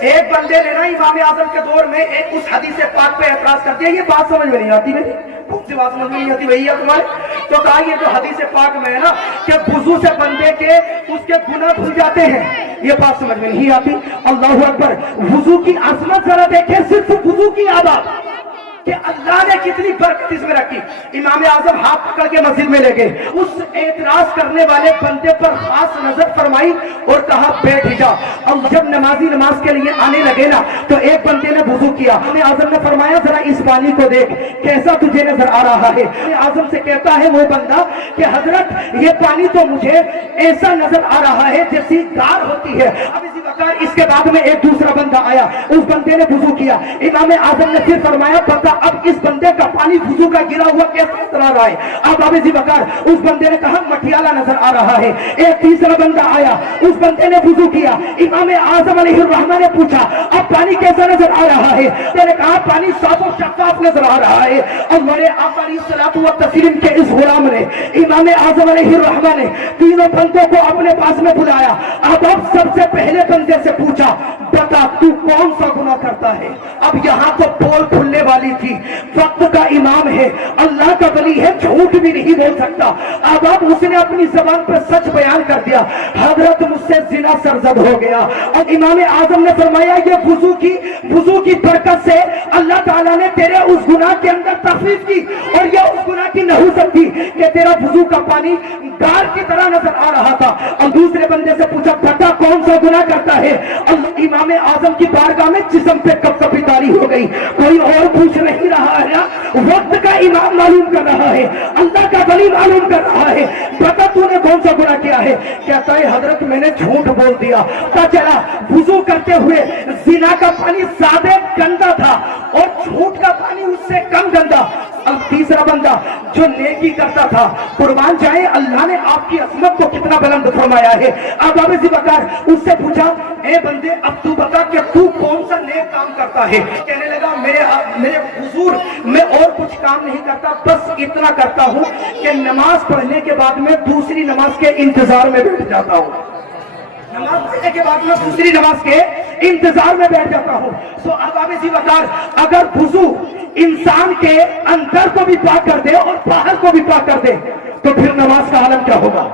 ایک بندے نے نا امام اعظم کے دور میں ایک اس حدیث پاک پہ اعتراض کر دیا. یہ بات سمجھ میں نہیں آتی میری, کون سی بات سمجھ میں نہیں آتی وہی ہے تمہارے. تو کہا یہ جو حدیث پاک میں ہے نا کہ وضو سے بندے کے اس کے گناہ دھل جاتے ہیں, یہ بات سمجھ میں نہیں آتی. اللہ اکبر. وضو کی عظمت ذرا دیکھیں, صرف وضو کی عادت کہ اللہ نے کتنی برکت اس میں رکھی. امام اعظم ہاتھ پکڑ کے مسجد میں لے گئے, اس اعتراض کرنے والے بندے پر خاص نظر فرمائی اور کہا بیٹھ جا. اب جب نمازی نماز کے لیے آنے لگے نا تو ایک بندے نے وضو کیا. امام اعظم نے فرمایا ذرا اس پانی کو دیکھ کیسا تجھے نظر آ رہا ہے. امام اعظم سے کہتا ہے وہ بندہ کہ حضرت یہ پانی تو مجھے ایسا نظر آ رہا ہے جیسی گار ہوتی ہے. اب اسی وقت اس کے بعد میں ایک دوسرا بندہ آیا, اس بندے نے وضو کیا. امام اعظم نے پھر فرمایا بتا اب اس بندے کا پانی وضو کا گرا ہوا کیسا نظر آ رہا ہے. اب اسی وقت اس بندے نے کہا مٹیالہ نظر آ رہا ہے. ایک تیسرا بندہ آیا, اس بندے نے وضو کیا. امام اعظم علیہ الرحمہ نے پوچھا اب پانی کیسا نظر آ رہا ہے. میں نے کہا پانی صاف و شفاف نظر آ رہا ہے. اب میرے آقا علیہ الصلوۃ والتسلیم کے اس غلام نے امام اعظم علیہ الرحمہ نے تینوں بندوں کو اپنے پاس میں بلایا. اب سب سے پہلے بندے سے پوچھا بتا تو کون سا گناہ کرتا ہے. اب یہاں تو بول کھلنے والی تھی, وقت کا امام ہے, اللہ کا ولی ہے, جھوٹ بھی نہیں بول سکتا. اب اس نے اپنی زبان پر سچ بیان کر دیا, حضرت مجھ سے زنا سرزد ہو گیا. اور امام اعظم نے فرمایا یہ وضو کی برکت سے اللہ تعالیٰ نے تیرے اس گناہ کے اندر تخفیف کی, اور یہ اس گناہ کی نحوست تھی کہ تیرا وضو کا پانی گار کی طرح نظر آ رہا تھا. اور دوسرے بندے سے پوچھا بتا کون سا گناہ کرتا ہے. امام اعظم کی بارگاہ میں جسم پہ کب کبھی تاری ہو گئی. کوئی اور پوچھ نہیں رہا ہے, وقت کا امام معلوم کر رہا ہے, اللہ کا ولی معلوم کر رہا ہے, بتا تو نے کون سا گناہ کیا ہے. کہتا ہے حضرت میں نے جھوٹ بول دیا. پتہ چلا وضو کرتے ہوئے زنا کا پانی زیادہ گندا تھا اور جھوٹ کا پانی اس سے کم گندا. اب تیسرا بندہ جو نیکی کرتا تھا, قربان جائے اللہ نے آپ کی عظمت کو کتنا بلند فرمایا ہے. اب اسی وقت اس سے پوچھا اے بندے اب تو بتا کہ تو کون سا نیک کام کرتا ہے. کہنے لگا میرے حضور میں اور کچھ کام نہیں کرتا, بس اتنا کرتا ہوں کہ نماز پڑھنے کے بعد میں دوسری نماز کے انتظار میں بیٹھ جاتا ہوں. نماز پڑھنے کے بعد میں دوسری نماز کے انتظار میں بیٹھ جاتا ہوں. تو اب اسی وقت اگر وضو انسان کے اندر کو بھی پاک کر دے اور باہر کو بھی پاک کر دے تو پھر نماز کا عالم کیا ہوگا,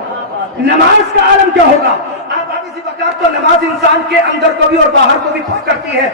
نماز کا عالم کیا ہوگا. اب اسی وقت تو نماز انسان کے اندر کو بھی اور باہر کو بھی پاک کرتی ہے.